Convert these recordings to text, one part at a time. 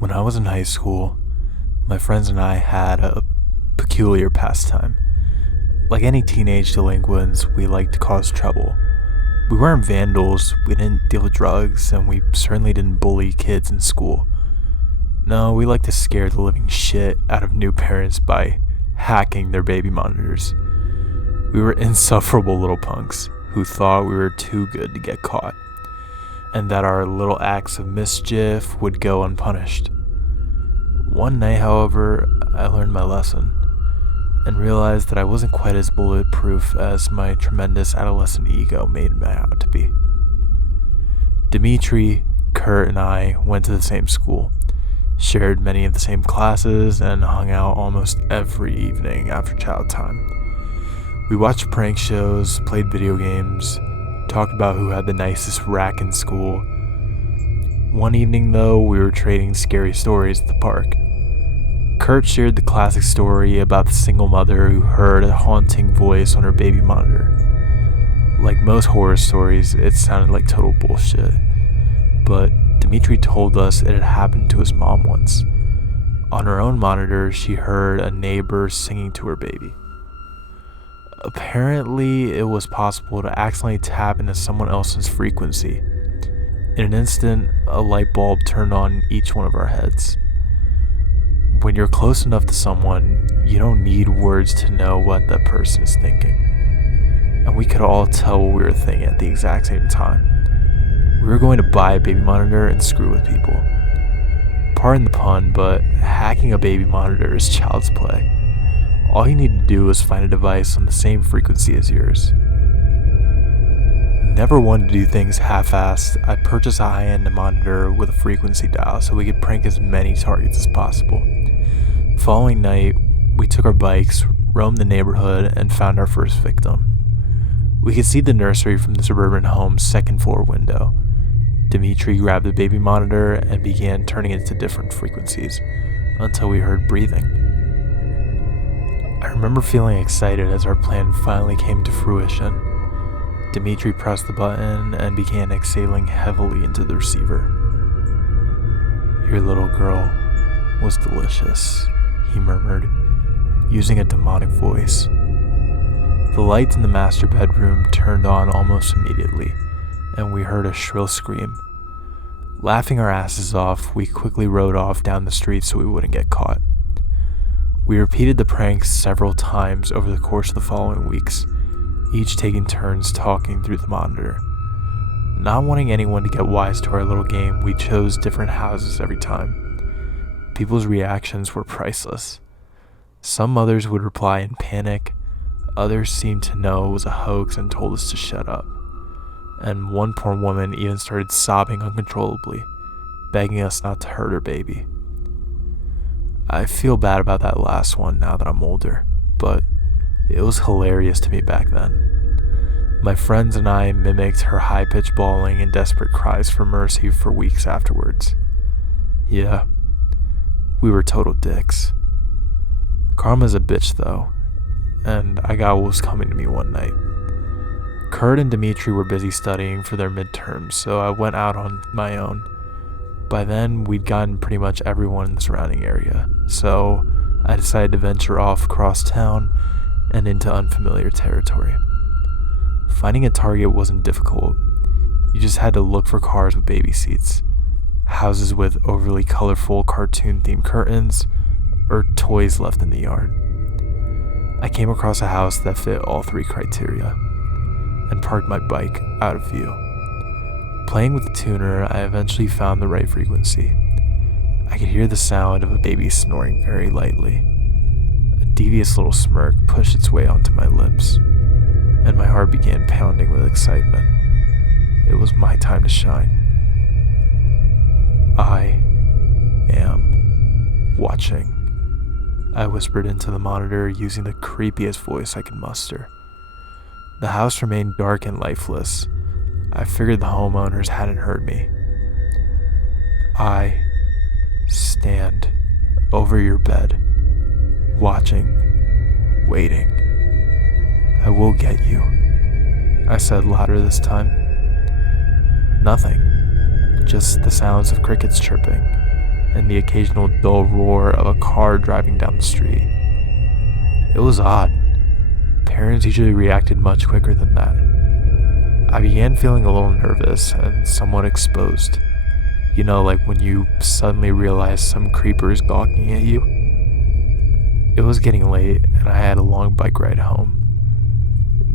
When I was in high school, my friends and I had a peculiar pastime. Like any teenage delinquents, we liked to cause trouble. We weren't vandals, we didn't deal drugs, and we certainly didn't bully kids in school. No, we liked to scare the living shit out of new parents by hacking their baby monitors. We were insufferable little punks who thought we were too good to get caught, and that our little acts of mischief would go unpunished. One night, however, I learned my lesson and realized that I wasn't quite as bulletproof as my tremendous adolescent ego made me out to be. Dimitri, Kurt, and I went to the same school, shared many of the same classes, and hung out almost every evening after chow time. We watched prank shows, played video games, talked about who had the nicest rack in school. One evening, though, we were trading scary stories at the park. Kurt shared the classic story about the single mother who heard a haunting voice on her baby monitor. Like most horror stories, it sounded like total bullshit. But Dimitri told us it had happened to his mom once. On her own monitor, she heard a neighbor singing to her baby. Apparently, it was possible to accidentally tap into someone else's frequency. In an instant, a light bulb turned on in each one of our heads. When you're close enough to someone, you don't need words to know what that person is thinking. And we could all tell what we were thinking at the exact same time. We were going to buy a baby monitor and screw with people. Pardon the pun, but hacking a baby monitor is child's play. All you need to do is find a device on the same frequency as yours. Never one to do things half-assed, I purchased a high-end monitor with a frequency dial so we could prank as many targets as possible. The following night, we took our bikes, roamed the neighborhood, and found our first victim. We could see the nursery from the suburban home's second-floor window. Dimitri grabbed the baby monitor and began turning it to different frequencies until we heard breathing. I remember feeling excited as our plan finally came to fruition. Dimitri pressed the button and began exhaling heavily into the receiver. "Your little girl was delicious," he murmured, using a demonic voice. The lights in the master bedroom turned on almost immediately, and we heard a shrill scream. Laughing our asses off, we quickly rode off down the street so we wouldn't get caught. We repeated the pranks several times over the course of the following weeks, each taking turns talking through the monitor. Not wanting anyone to get wise to our little game, we chose different houses every time. People's reactions were priceless. Some mothers would reply in panic, others seemed to know it was a hoax and told us to shut up. And one poor woman even started sobbing uncontrollably, begging us not to hurt her baby. I feel bad about that last one now that I'm older, but it was hilarious to me back then. My friends and I mimicked her high-pitched bawling and desperate cries for mercy for weeks afterwards. Yeah, we were total dicks. Karma's a bitch though, and I got what was coming to me one night. Kurt and Dimitri were busy studying for their midterms, so I went out on my own. By then, we'd gotten pretty much everyone in the surrounding area, so I decided to venture off across town and into unfamiliar territory. Finding a target wasn't difficult. You just had to look for cars with baby seats, houses with overly colorful cartoon-themed curtains, or toys left in the yard. I came across a house that fit all three criteria, and parked my bike out of view. Playing with the tuner, I eventually found the right frequency. I could hear the sound of a baby snoring very lightly. A devious little smirk pushed its way onto my lips, and my heart began pounding with excitement. It was my time to shine. "I am watching," I whispered into the monitor using the creepiest voice I could muster. The house remained dark and lifeless. I figured the homeowners hadn't heard me. "I stand over your bed, watching, waiting. I will get you," I said louder this time. Nothing. Just the sounds of crickets chirping. and the occasional dull roar of a car driving down the street. It was odd. Parents usually reacted much quicker than that. I began feeling a little nervous and somewhat exposed. You know, like when you suddenly realize some creeper is gawking at you? It was getting late, and I had a long bike ride home.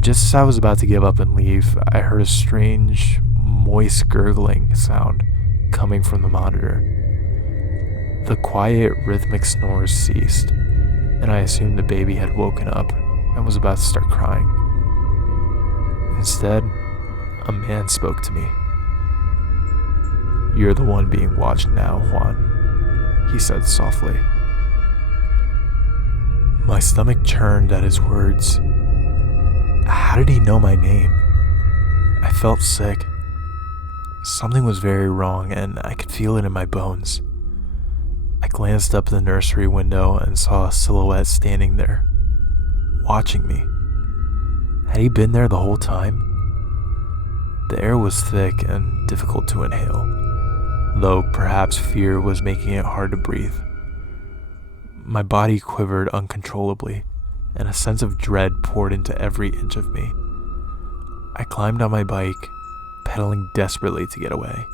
Just as I was about to give up and leave, I heard a strange, moist gurgling sound coming from the monitor. The quiet, rhythmic snores ceased, and I assumed the baby had woken up and was about to start crying. Instead, a man spoke to me. "You're the one being watched now, Juan," he said softly. My stomach churned at his words. How did he know my name? I felt sick. Something was very wrong, and I could feel it in my bones. I glanced up the nursery window and saw a silhouette standing there, watching me. Had he been there the whole time? The air was thick and difficult to inhale, though perhaps fear was making it hard to breathe. My body quivered uncontrollably, and a sense of dread poured into every inch of me. I climbed on my bike, pedaling desperately to get away.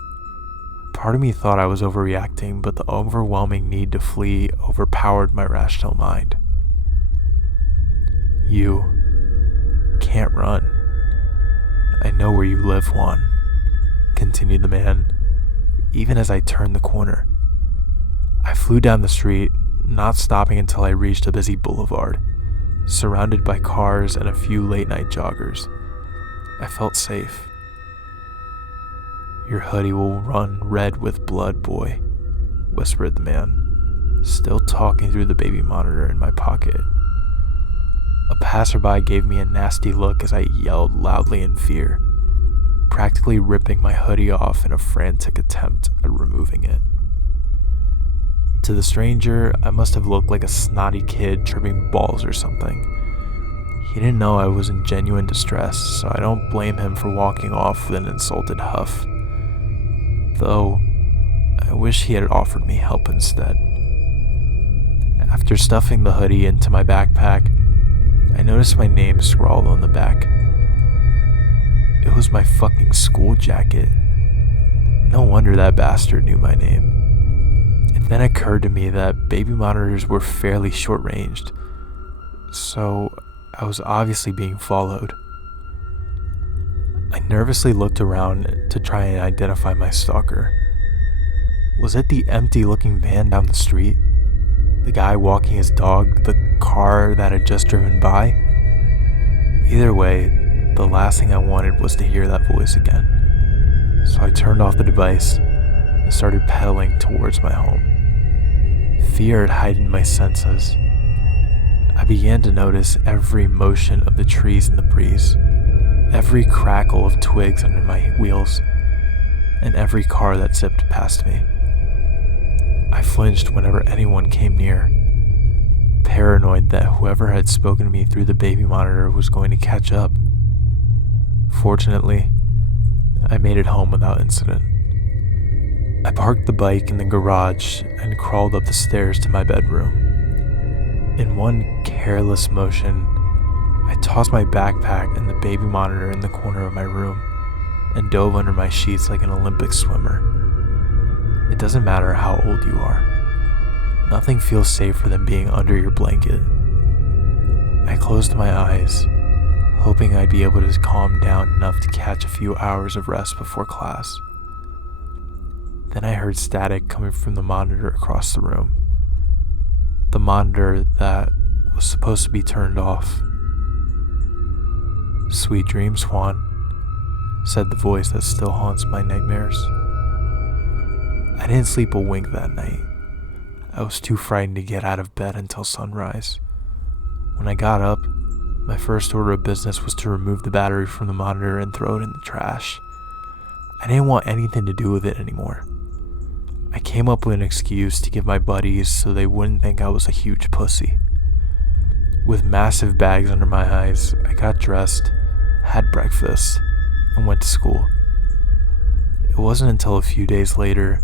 Part of me thought I was overreacting, but the overwhelming need to flee overpowered my rational mind. "You can't run. I know where you live, Juan," continued the man, even as I turned the corner. I flew down the street, not stopping until I reached a busy boulevard, surrounded by cars and a few late-night joggers. I felt safe. "Your hoodie will run red with blood, boy," whispered the man, still talking through the baby monitor in my pocket. A passerby gave me a nasty look as I yelled loudly in fear, practically ripping my hoodie off in a frantic attempt at removing it. To the stranger, I must have looked like a snotty kid tripping balls or something. He didn't know I was in genuine distress, so I don't blame him for walking off with an insulted huff. Though, I wish he had offered me help instead. After stuffing the hoodie into my backpack, I noticed my name scrawled on the back. It was my fucking school jacket. No wonder that bastard knew my name. It then occurred to me that baby monitors were fairly short-ranged, so I was obviously being followed. I nervously looked around to try and identify my stalker. Was it the empty-looking van down the street? The guy walking his dog? The car that had just driven by? Either way, the last thing I wanted was to hear that voice again. So I turned off the device and started pedaling towards my home. Fear had heightened my senses. I began to notice every motion of the trees in the breeze, every crackle of twigs under my wheels, and every car that zipped past me. I flinched whenever anyone came near, paranoid that whoever had spoken to me through the baby monitor was going to catch up. Fortunately, I made it home without incident. I parked the bike in the garage and crawled up the stairs to my bedroom. In one careless motion, I tossed my backpack and the baby monitor in the corner of my room and dove under my sheets like an Olympic swimmer. It doesn't matter how old you are. Nothing feels safer than being under your blanket. I closed my eyes, hoping I'd be able to calm down enough to catch a few hours of rest before class. Then I heard static coming from the monitor across the room. The monitor that was supposed to be turned off. "Sweet dreams, Juan," said the voice that still haunts my nightmares. I didn't sleep a wink that night. I was too frightened to get out of bed until sunrise. When I got up, my first order of business was to remove the battery from the monitor and throw it in the trash. I didn't want anything to do with it anymore. I came up with an excuse to give my buddies so they wouldn't think I was a huge pussy. With massive bags under my eyes, I got dressed, had breakfast, and went to school. It wasn't until a few days later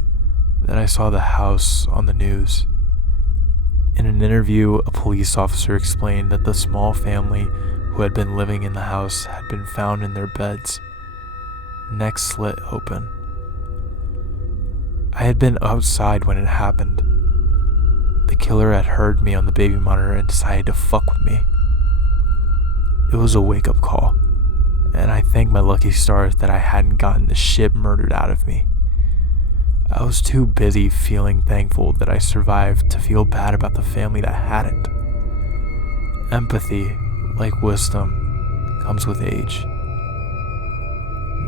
Then I saw the house on the news. In an interview, a police officer explained that the small family who had been living in the house had been found in their beds, necks slit open. I had been outside when it happened. The killer had heard me on the baby monitor and decided to fuck with me. It was a wake-up call, and I thank my lucky stars that I hadn't gotten the shit murdered out of me. I was too busy feeling thankful that I survived to feel bad about the family that hadn't. Empathy, like wisdom, comes with age.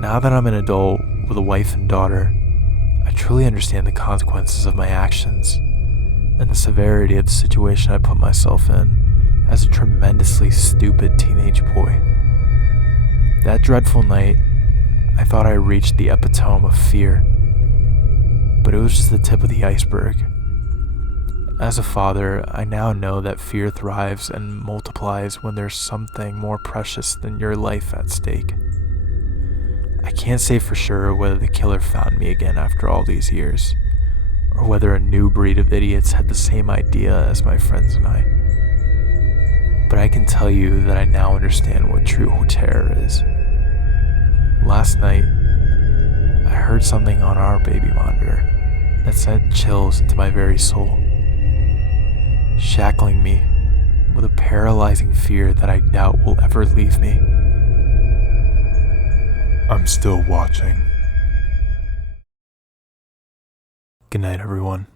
Now that I'm an adult with a wife and daughter, I truly understand the consequences of my actions and the severity of the situation I put myself in as a tremendously stupid teenage boy. That dreadful night, I thought I reached the epitome of fear, but it was just the tip of the iceberg. As a father, I now know that fear thrives and multiplies when there's something more precious than your life at stake. I can't say for sure whether the killer found me again after all these years, or whether a new breed of idiots had the same idea as my friends and I. But I can tell you that I now understand what true terror is. Last night, I heard something on our baby monitor that sent chills into my very soul, shackling me with a paralyzing fear that I doubt will ever leave me. I'm still watching. Good night, everyone.